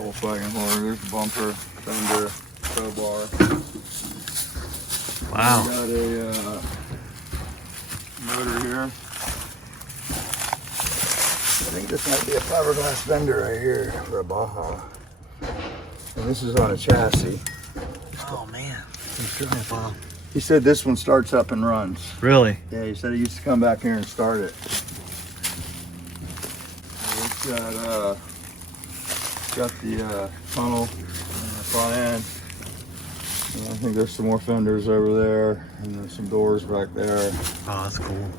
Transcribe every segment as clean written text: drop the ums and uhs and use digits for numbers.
Volkswagen horn. There's the bumper, fender, tow bar. Wow. We got a motor here. I think this might be a fiberglass fender right here for a Baja. And this is on a chassis. Oh man, it's drive off. He said this one starts up and runs. Really? Yeah, he said he used to come back here and start it. It's got the tunnel on the front end. And I think there's some more fenders over there, and there's some doors back there. Oh, that's cool.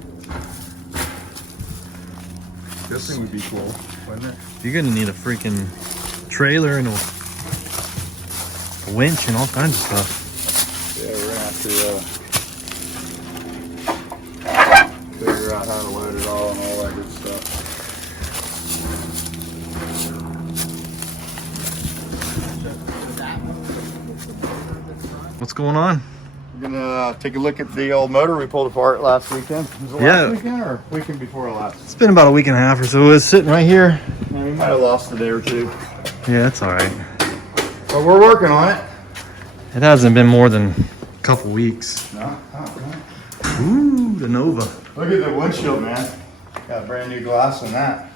This thing would be cool, wouldn't it? You're gonna need a freaking trailer and a winch and all kinds of stuff. Yeah, we're gonna have to figure out how to load it all and all that good stuff. What's going on? We're gonna take a look at the old motor we pulled apart last weekend. Was it last weekend or weekend before last? It's been about a week and a half or so. It was sitting right here. Yeah, we might have lost a day or two. Yeah, it's all right. But we're working on it. It hasn't been more than a couple weeks. No? Ooh, the Nova. Look at the windshield, man. Got brand new glass in that.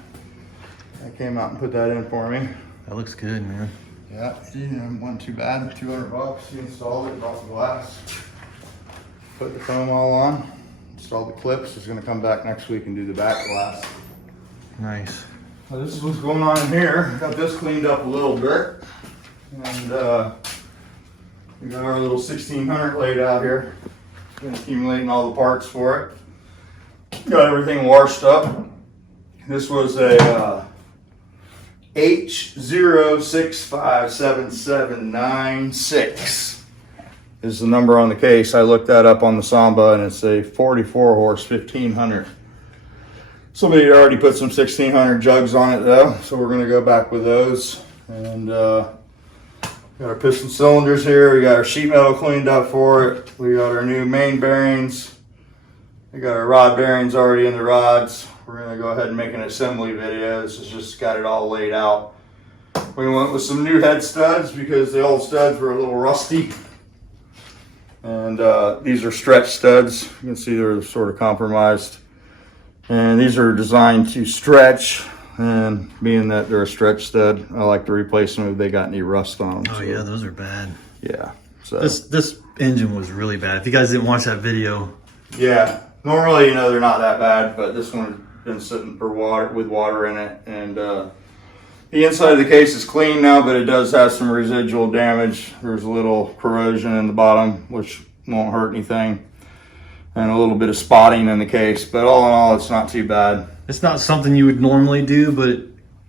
I came out and put that in for me. That looks good, man. Yeah, it wasn't too bad. $200. He installed it, brought the glass. Put the foam all on. Installed the clips. He's gonna come back next week and do the back glass. Nice. Well, this is what's going on in here. Got this cleaned up a little bit. And we got our little 1600 laid out here. Been accumulating all the parts for it. Got everything washed up. This was a H06577796 is the number on the case. I looked that up on the Samba and it's a 44 horse 1500. Somebody had already put some 1600 jugs on it though, so we're gonna go back with those. And got our piston cylinders here. We got our sheet metal cleaned up for it. We got our new main bearings. We got our rod bearings already in the rods. We're gonna go ahead and make an assembly video. This has just got it all laid out. We went with some new head studs because the old studs were a little rusty. And these are stretch studs. You can see they're sort of compromised. And these are designed to stretch. And being that they're a stretch stud, I like to replace them if they got any rust on them. Oh, so, yeah, those are bad. Yeah. So this engine was really bad. If you guys didn't watch that video. Yeah. Normally, they're not that bad, but this one has been sitting for with water in it. And the inside of the case is clean now, but it does have some residual damage. There's a little corrosion in the bottom, which won't hurt anything. And a little bit of spotting in the case, but all in all, it's not too bad. It's not something you would normally do, but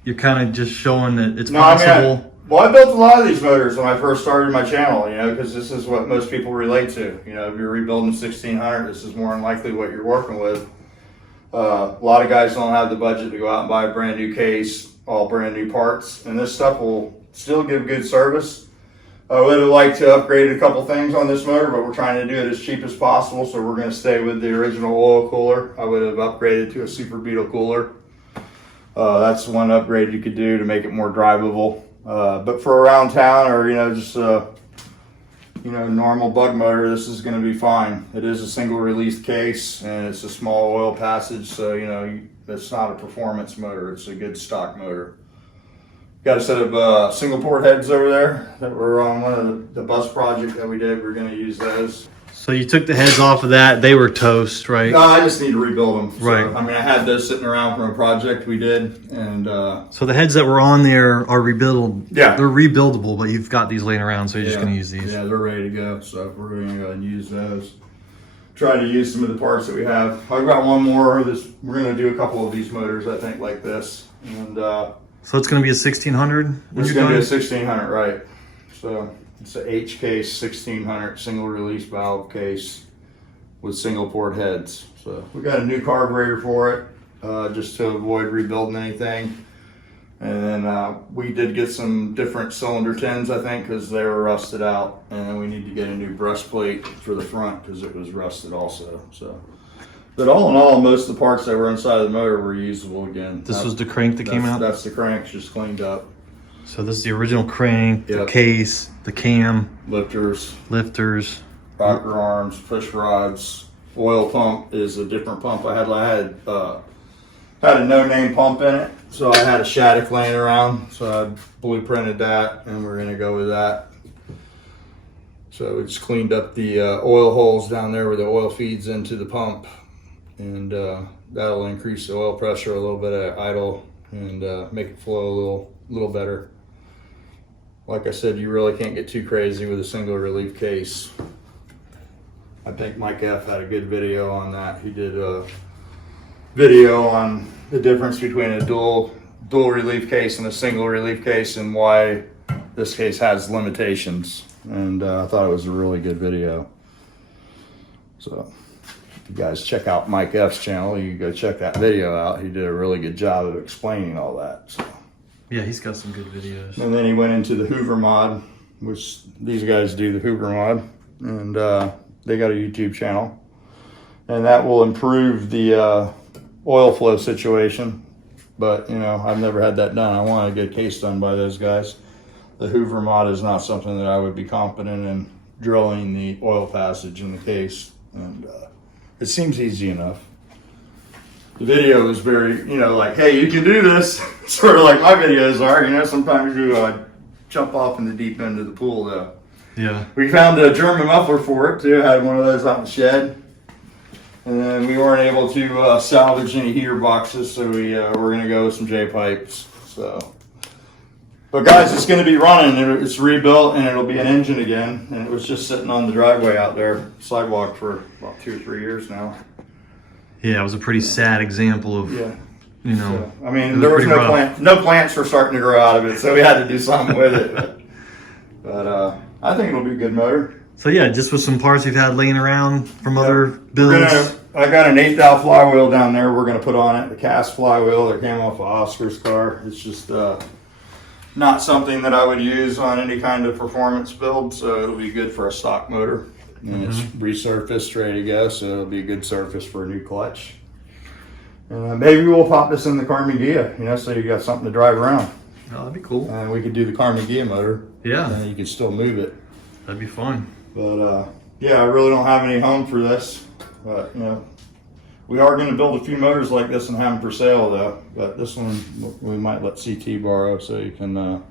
you're kind of just showing that it's possible. I built a lot of these motors when I first started my channel, because this is what most people relate to. If you're rebuilding 1600, this is more than likely what you're working with. A lot of guys don't have the budget to go out and buy a brand new case, all brand new parts, and this stuff will still give good service. I would have liked to upgrade a couple things on this motor, but we're trying to do it as cheap as possible, so we're going to stay with the original oil cooler. I would have upgraded to a Super Beetle cooler. That's one upgrade you could do to make it more drivable. But for around town or, just normal bug motor, this is going to be fine. It is a single release case and it's a small oil passage, so, it's not a performance motor. It's a good stock motor. Got a set of single port heads over there that were on one of the bus project that we did. We're going to use those. So you took the heads off of that. They were toast, right? No, I just need to rebuild them. Right. So, I had those sitting around from a project we did. And so the heads that were on there are rebuild. Yeah. They're rebuildable, but you've got these laying around, so you're just going to use these. Yeah, they're ready to go. So we're going to go and use those. Try to use some of the parts that we have. I've got one more. We're going to do a couple of these motors, I think, like this. And so it's going to be a 1600? It's going to be a 1600, right. So it's a H case 1600 single release valve case with single port heads. So we got a new carburetor for it, just to avoid rebuilding anything. And then we did get some different cylinder tins, I think, because they were rusted out. And then we need to get a new breastplate for the front because it was rusted also. So, but all in all, most of the parts that were inside of the motor were usable again. This was the crank that came out? That's the crank, just cleaned up. So this is the original crank, the Yep. case, the cam, lifters, rocker arms, push rods. Oil pump is a different pump. I had a no-name pump in it, so I had a Shattuck laying around, so I blueprinted that, and we're gonna go with that. So we just cleaned up the oil holes down there where the oil feeds into the pump, and that'll increase the oil pressure a little bit at idle and make it flow a little better. Like I said, you really can't get too crazy with a single relief case. I think Mike F had a good video on that. He did a video on the difference between a dual relief case and a single relief case and why this case has limitations. And I thought it was a really good video. So if you guys check out Mike F's channel, you go check that video out. He did a really good job of explaining all that. So. Yeah, he's got some good videos. And then he went into the Hoover mod, which these guys do the Hoover mod, and they got a YouTube channel, and that will improve the oil flow situation. But you know, I've never had that done. I want to get a case done by those guys. The Hoover mod is not something that I would be competent in drilling the oil passage in the case, and it seems easy enough. The video is very, you know, like, hey, you can do this, sort of like my videos are. You know, sometimes you jump off in the deep end of the pool, though. Yeah. We found a German muffler for it, too. I had one of those out in the shed. And then we weren't able to salvage any heater boxes, so we're going to go with some J-pipes. So, but guys, it's going to be running. It's rebuilt, and it'll be an engine again. And it was just sitting on the driveway out there, sidewalk, for about 2 or 3 years now. Yeah, it was a pretty sad example of, Yeah. you know. So, I mean, there was no plants were starting to grow out of it, so we had to do something with it. But I think it'll be a good motor. So yeah, just with some parts you've had laying around from other builds. I got an 8-valve flywheel down there we're going to put on it, the cast flywheel that came off of Oscar's car. It's just not something that I would use on any kind of performance build, so it'll be good for a stock motor. And it's resurfaced, ready to go, so it'll be a good surface for a new clutch. Maybe we'll pop this in the Carmen Ghia, you know, so you got something to drive around. Oh, that'd be cool. And we could do the Carmen Ghia motor. Yeah. And you could still move it. That'd be fun. But yeah, I really don't have any home for this. But you know, we are going to build a few motors like this and have them for sale, though. But this one we might let CT borrow, so you can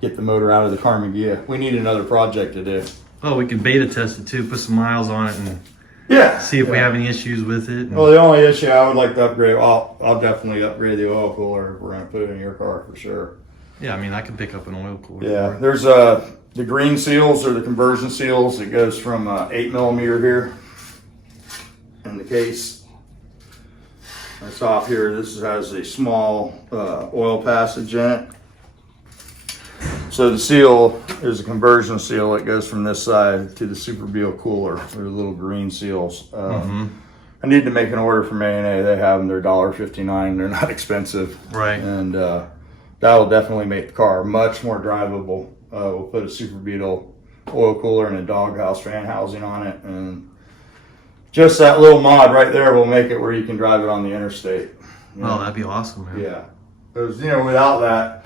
get the motor out of the Carmen Ghia. We need another project to do. Oh, we can beta test it too. Put some miles on it and Yeah. see if we have any issues with it. Well, the only issue I would like to upgrade, I'll definitely upgrade the oil cooler if we're going to put it in your car for sure. Yeah, I mean, I can pick up an oil cooler. Yeah, there's the green seals or the conversion seals. It goes from 8mm here in the case. That's off here. This has a small oil passage in it. So the seal is a conversion seal. It goes from this side to the Super Beal cooler. They're little green seals. I need to make an order from A&A. They have them. They're $1.59. They're not expensive. Right. And that'll definitely make the car much more drivable. We'll put a Super Beetle oil cooler and a doghouse fan housing on it. And just that little mod right there will make it where you can drive it on the interstate. You know? Oh, that'd be awesome, man. Yeah. Because, you know, without that,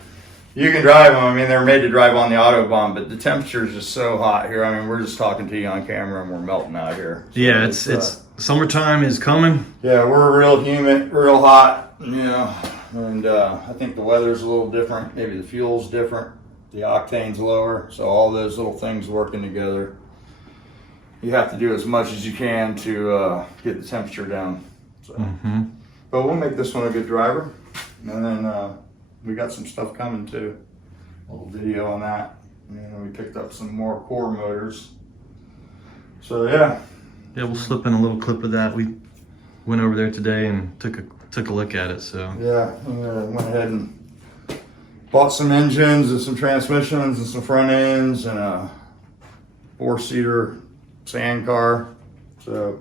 you can drive them. I mean, they're made to drive on the Autobahn, but the temperature is just so hot here. I mean, we're just talking to you on camera and we're melting out here. So Yeah, it's summertime is coming. yeah, we're real humid, real hot, you know, and I think the weather's a little different. Maybe the fuel's different. The octane's lower. So all those little things working together. You have to do as much as you can to get the temperature down. So, but we'll make this one a good driver. And then we got some stuff coming too. A little video on that. And we picked up some more core motors. So yeah. Yeah, we'll slip in a little clip of that. We went over there today and took a look at it. So Yeah, went ahead and bought some engines and some transmissions and some front ends and a 4-seater sand car. So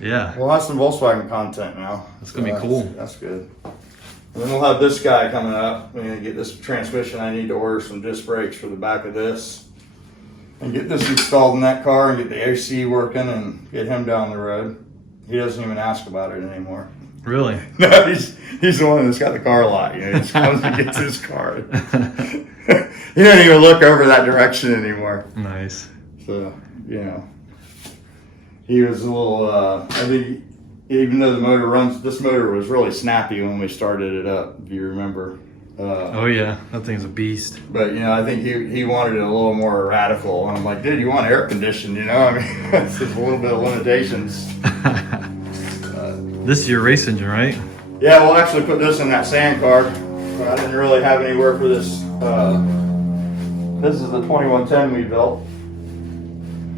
yeah, we'll have some Volkswagen content now. That's gonna be cool. That's good. And then we'll have this guy coming up. We're gonna get this transmission. I need to order some disc brakes for the back of this and get this installed in that car and get the AC working and get him down the road. He doesn't even ask about it anymore. really. No, he's the one that's got the car lot. You know, he just comes and gets his car. He don't even look over that direction anymore. Nice. So, you know, he was a little, I think, even though the motor runs, this motor was really snappy when we started it up, if you remember. Oh yeah, that thing's a beast. But, you know, I think he wanted it a little more radical. And I'm like, dude, you want air conditioned, you know? I mean, it's just a little bit of limitations. This is your race engine, right? Yeah, we'll actually put this in that sand car. I didn't really have anywhere for this. This is the 2110 we built.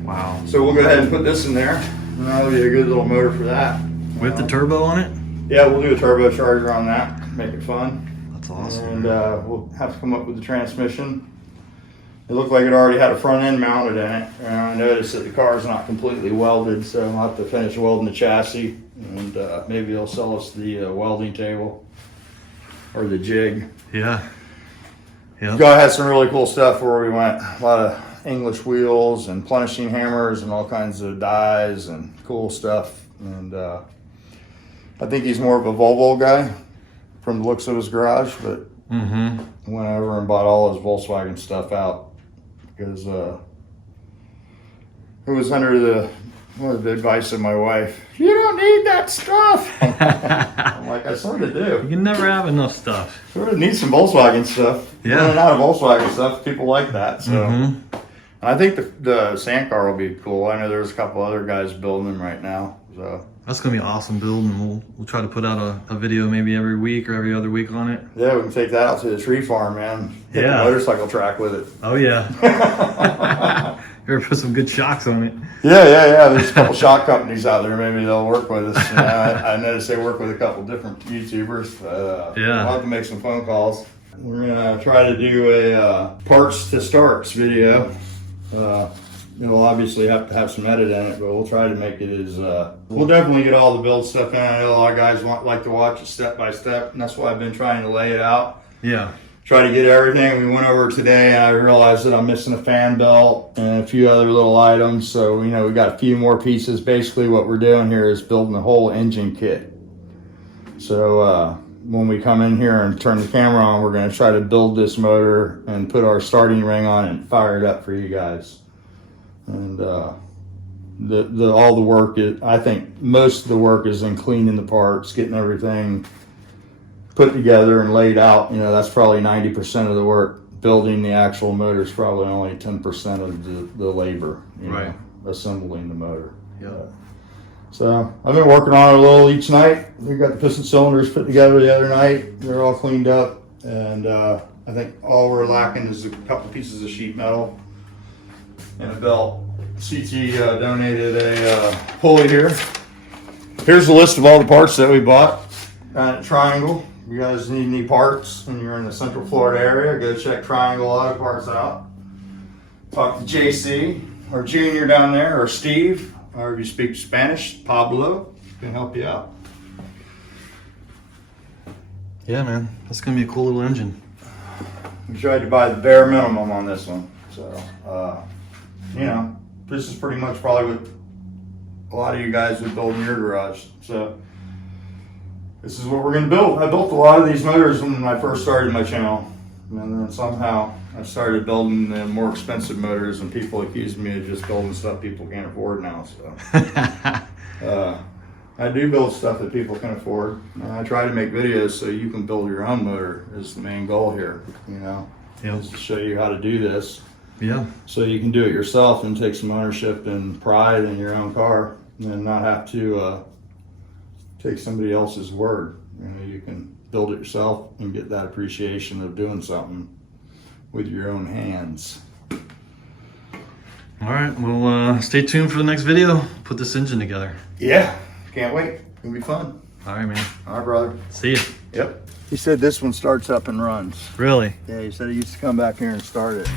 Wow. So we'll go ahead and put this in there. And that'll be a good little motor for that. With the turbo on it? Yeah, we'll do a turbocharger on that. Make it fun. That's awesome. And we'll have to come up with the transmission. It looked like it already had a front end mounted in it. And I noticed that the car's not completely welded, so I'll have to finish welding the chassis. And maybe they'll sell us the welding table or the jig. Yeah. Yeah. Guy had some really cool stuff where we went. A lot of English wheels and plenishing hammers and all kinds of dies and cool stuff. And I think he's more of a Volvo guy from the looks of his garage, but went over and bought all his Volkswagen stuff out because it was under the advice of my wife. You don't need that stuff. I'm like, I sort of do. You can never have enough stuff. Sort of need some Volkswagen stuff. Yeah. Running out of Volkswagen stuff, people like that. So, and I think the sand car will be cool. I know there's a couple other guys building them right now. So that's gonna be an awesome build, and we'll try to put out a video maybe every week or every other week on it. yeah, we can take that out to the tree farm, man. Hit the motorcycle track with it. Oh yeah. You ever put some good shocks on it? Yeah. There's a couple shock companies out there. Maybe they'll work with us. You know, I noticed they work with a couple different YouTubers. Yeah. We'll have to make some phone calls. We're gonna try to do a parts to starts video. We'll obviously have to have some edit in it, but we'll try to make it as. We'll definitely get all the build stuff in. I know a lot of guys like to watch it step by step, and that's why I've been trying to lay it out. Yeah. Try to get everything. We went over today and I realized that I'm missing a fan belt and a few other little items. So, you know, we got a few more pieces. Basically what we're doing here is building the whole engine kit. So when we come in here and turn the camera on, we're going to try to build this motor and put our starting ring on it and fire it up for you guys. And all the work, I think most of the work is in cleaning the parts, getting everything put together and laid out. You know, that's probably 90% of the work. Building the actual motor is probably only 10% of the labor, you know, assembling the motor. Yeah. So I've been working on it a little each night. We got the piston cylinders put together the other night. They're all cleaned up, and I think all we're lacking is a couple pieces of sheet metal and a belt. CT donated a pulley here. Here's the list of all the parts that we bought at Triangle. If you guys need any parts and you're in the Central Florida area, go check Triangle Auto Parts out. Talk to JC or Junior down there, or Steve, or if you speak Spanish, Pablo can help you out. Yeah, man, that's gonna be a cool little engine. We tried to buy the bare minimum on this one, so you know, this is pretty much probably what a lot of you guys would build in your garage. So this is what we're going to build. I built a lot of these motors when I first started my channel, and then somehow I started building the more expensive motors, and people accused me of just building stuff people can't afford now. So I do build stuff that people can afford. I try to make videos so you can build your own motor is the main goal here, you know, is to show you how to do this. Yeah. So you can do it yourself and take some ownership and pride in your own car and not have to take somebody else's word. You know, you can build it yourself and get that appreciation of doing something with your own hands. All right, well, stay tuned for the next video. Put this engine together. Yeah, can't wait. It'll be fun. All right, man. All right, brother. See you. Yep. He said this one starts up and runs. Really? Yeah, he said he used to come back here and start it.